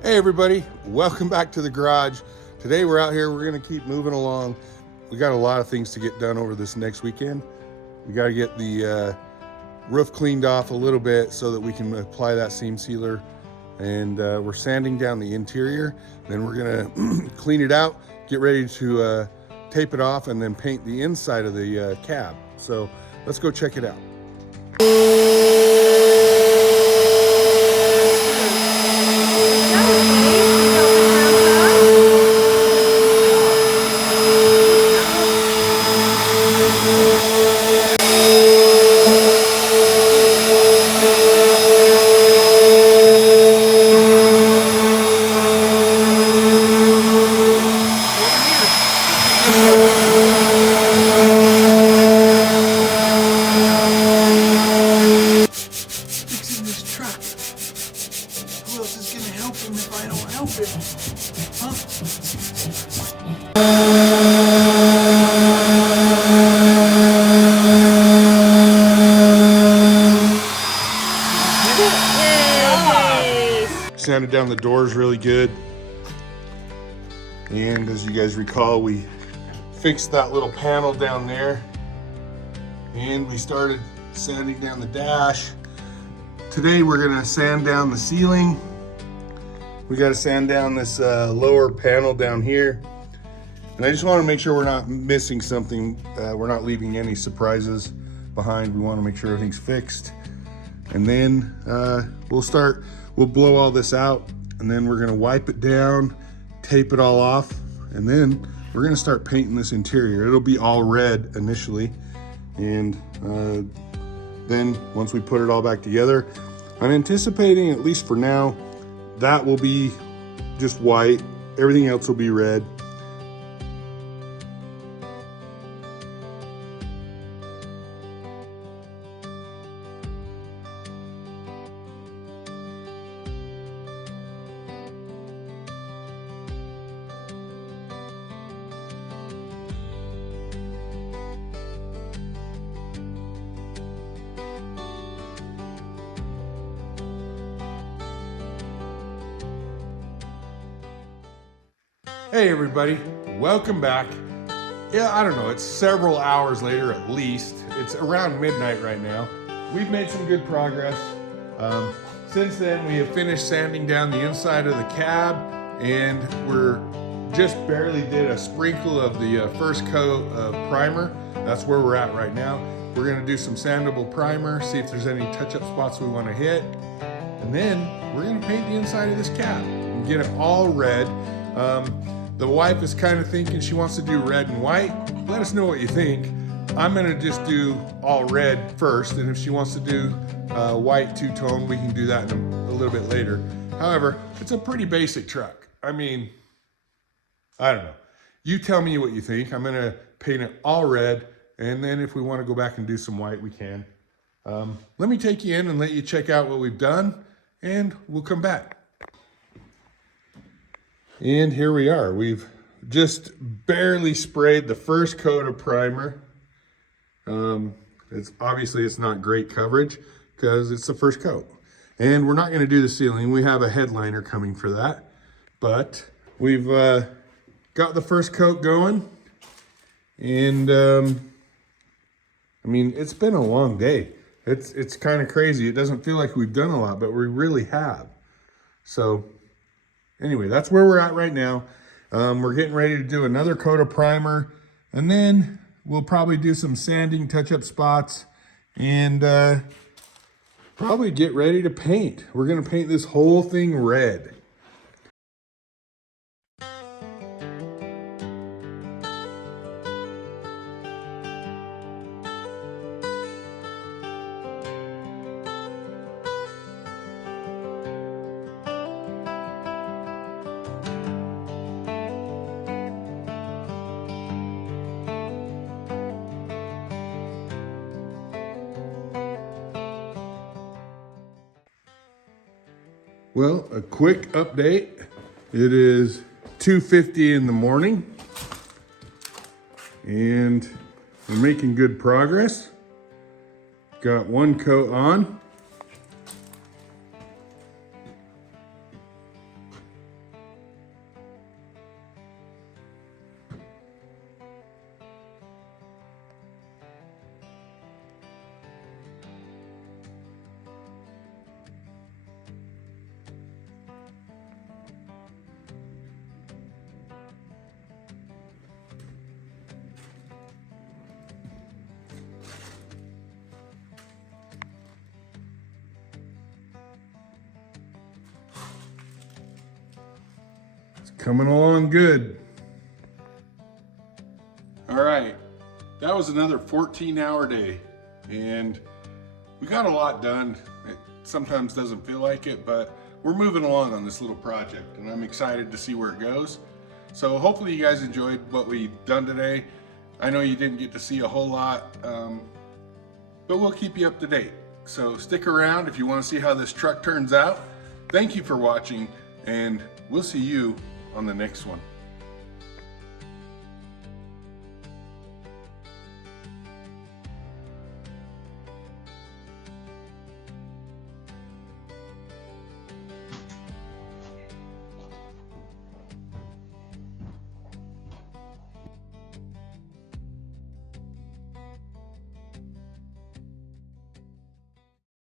Hey everybody, welcome back to the garage. Today we're out here, we're gonna keep moving along. We got a lot of things to get done over this next weekend. We gotta get the roof cleaned off a little bit so that we can apply that seam sealer. And we're sanding down the interior. Then we're gonna clean it out, get ready to tape it off and then paint the inside of the cab. So let's go check it out. Fixing this truck. Who else is gonna help him if I don't help him? Sanded down the doors really good. And as you guys recall, we fixed that little panel down there. And we started sanding down the dash. Today we're gonna sand down the ceiling. We gotta sand down this lower panel down here. And I just wanna make sure we're not missing something. We're not leaving any surprises behind. We wanna make sure everything's fixed. And then we'll blow all this out, and then we're gonna wipe it down, tape it all off, and then we're gonna start painting this interior. It'll be all red initially, and then once we put it all back together, I'm anticipating, at least for now, that will be just white. Everything else will be red. Hey everybody, welcome back. Yeah, I don't know, it's several hours later at least. It's around midnight right now. We've made some good progress. Since then, we have finished sanding down the inside of the cab, and we're just barely did a sprinkle of the first coat of primer. That's where we're at right now. We're gonna do some sandable primer, see if there's any touch-up spots we wanna hit. And then we're gonna paint the inside of this cab and get it all red. The wife is kind of thinking she wants to do red and white. Let us know what you think. I'm gonna just do all red first, and if she wants to do white two-tone, we can do that in a little bit later. However, it's a pretty basic truck. I mean, I don't know. You tell me what you think. I'm gonna paint it all red, and then if we wanna go back and do some white, we can. Let me take you in and let you check out what we've done, and we'll come back. And here we are. We've just barely sprayed the first coat of primer. It's not great coverage because it's the first coat. And we're not gonna do the ceiling. We have a headliner coming for that. But we've got the first coat going. And I mean, it's been a long day. It's kind of crazy. It doesn't feel like we've done a lot, but we really have. So anyway, that's where we're at right now. We're getting ready to do another coat of primer, and then we'll probably do some sanding, touch-up spots, and probably get ready to paint. We're gonna paint this whole thing red. Well, a quick update. It is 2:50 in the morning, and we're making good progress. Got one coat on. Coming along good. All right, that was another 14-hour day, and we got a lot done. It sometimes doesn't feel like it, but we're moving along on this little project, and I'm excited to see where it goes. So hopefully you guys enjoyed what we've done today. I know you didn't get to see a whole lot, but we'll keep you up to date. So stick around if you want to see how this truck turns out. Thank you for watching, and we'll see you on the next one.